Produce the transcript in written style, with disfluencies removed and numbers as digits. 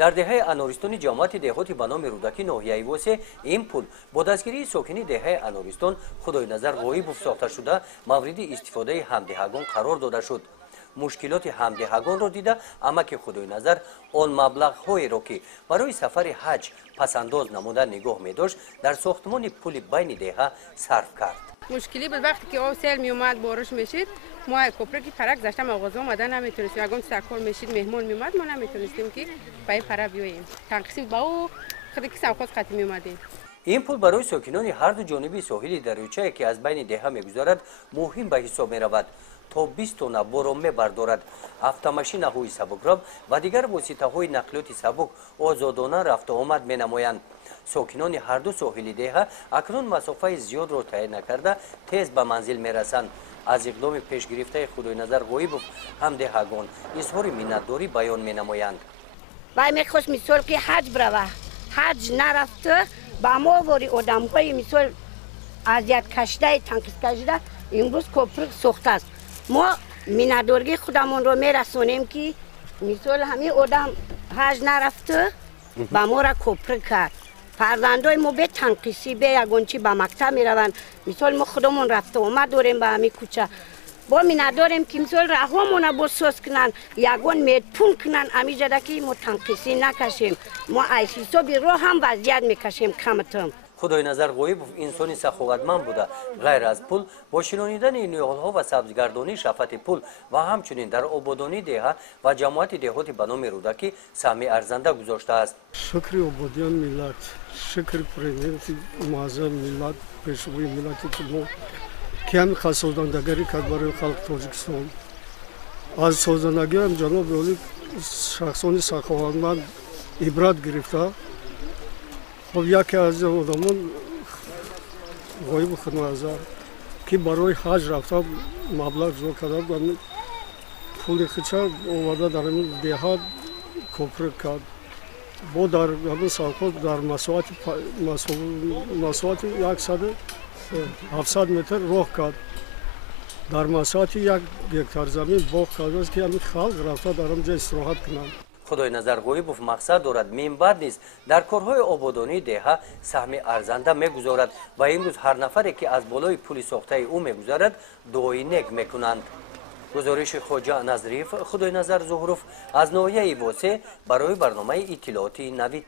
дар деҳаи Анористони ҷамоати деҳоти ба номи Рӯдаки ноҳияи Восе ин пул бо дастгирии сокини деҳаи Анористон Худойназар Ғоибов сохта шуда мавриди истифодаи ҳамдиҳагон қарор дода шуд. мушкилоти ҳамдиҳагонро дида амаки Худойназар он маблағҳоеро ки барои сафари ҳаҷ пасандоз намуда нигоҳ медошт дар сохтмони пули байни деҳа сарф кард. مشکلی بود وقتی که سیل می اومد بارش میشید ما کوپره که پرک داشتم مغازه اومدن نمیتونستیم اگه سرکار میشید مهمون میومد ما نمیتونستیم که پای پره بیاییم تنقسیم با او خودی که سمخواست خطی میومدیم. این پول برای ساکنان هر دو جانبی ساحل دریاچه که از بین دهه میگذارد مهم به حساب میرود تا 20 تن برامه بردارد. автомашинаҳои сабукрав ва дигар воситаҳои нақлиёти сабук озодона рафту омад менамоянд. сокинони ҳарду соҳили деҳа акнун масофаи зиёдро таъин накарда тез ба манзил мерасанд. аз иқдоми пешгирифтаи Худойназар Ғоибов ҳамдеҳагон изҳори миннатдорӣ баён менамоянд. вай мехост мисол ки ҳаҷ брава ҳаҷ нарафта ба мо вори одамҳои мисол азияткашидаи танқискашида имрӯз коприк сохтааст. мо миннатдории худамонро мерасонем ки мисол ҳамин одам ҳаҷ нарафта ба мора коприк кард. фарзандои мо бе танқисӣ бе ягончи ба мактаб мераванд. мисол мо худамон рафта омад дорем ба ҳамин кӯча бо миннатдорем ки мисол раҳҳомона босоз кунанд ягон метпун кунанд ҳамиҷада ки мо танқисӣ накашем мо аз ҳисоби роҳ ҳам вазъият мекашем камтам. Худойназар Ғоибов инсони саховатманд буда ғайр аз пул бо шинонидани ниҳолҳо ва сабзгардонӣ шафати пул ва ҳамчунин дар ободонии деҳа ва ҷамоати деҳоти ба номи Рӯдакӣ саҳми арзанда гузоштааст. шукри ободиён миллат, шукри президенти муаззам миллат, пешвои миллати мо ки ҳамин хасозандагарӣ кард барои халқи Тоҷикистон. аз созандагиам ҷаноби олӣ шахсони саховатманд ибрат гирифта. яке аз одамон Ғоибов Худназар ки барои ҳаҷ рафта маблағ ҷо карда пули хича оварда дар ин деҳа коприк кард. бо дар ҳамин савқот дар масоати 700 метр роҳ кард. дар масоати 1 гектар замин боғ кардааст ки ҳамин халқ рафта дар ҳамҷа истироҳат кунанд. Худойназар Ғоибов мақсад дорад минбаъд низ дар корҳои ободонии деҳа саҳми арзанда мегузорад ва имрӯз ҳар нафаре ки аз болои пули сохтаи ӯ мегузарад дуои нек мекунанд. гузориши Хоҷа Назриев, Худойназар Зуҳуров аз ноҳияи Восе барои барномаи иттилооти Навид.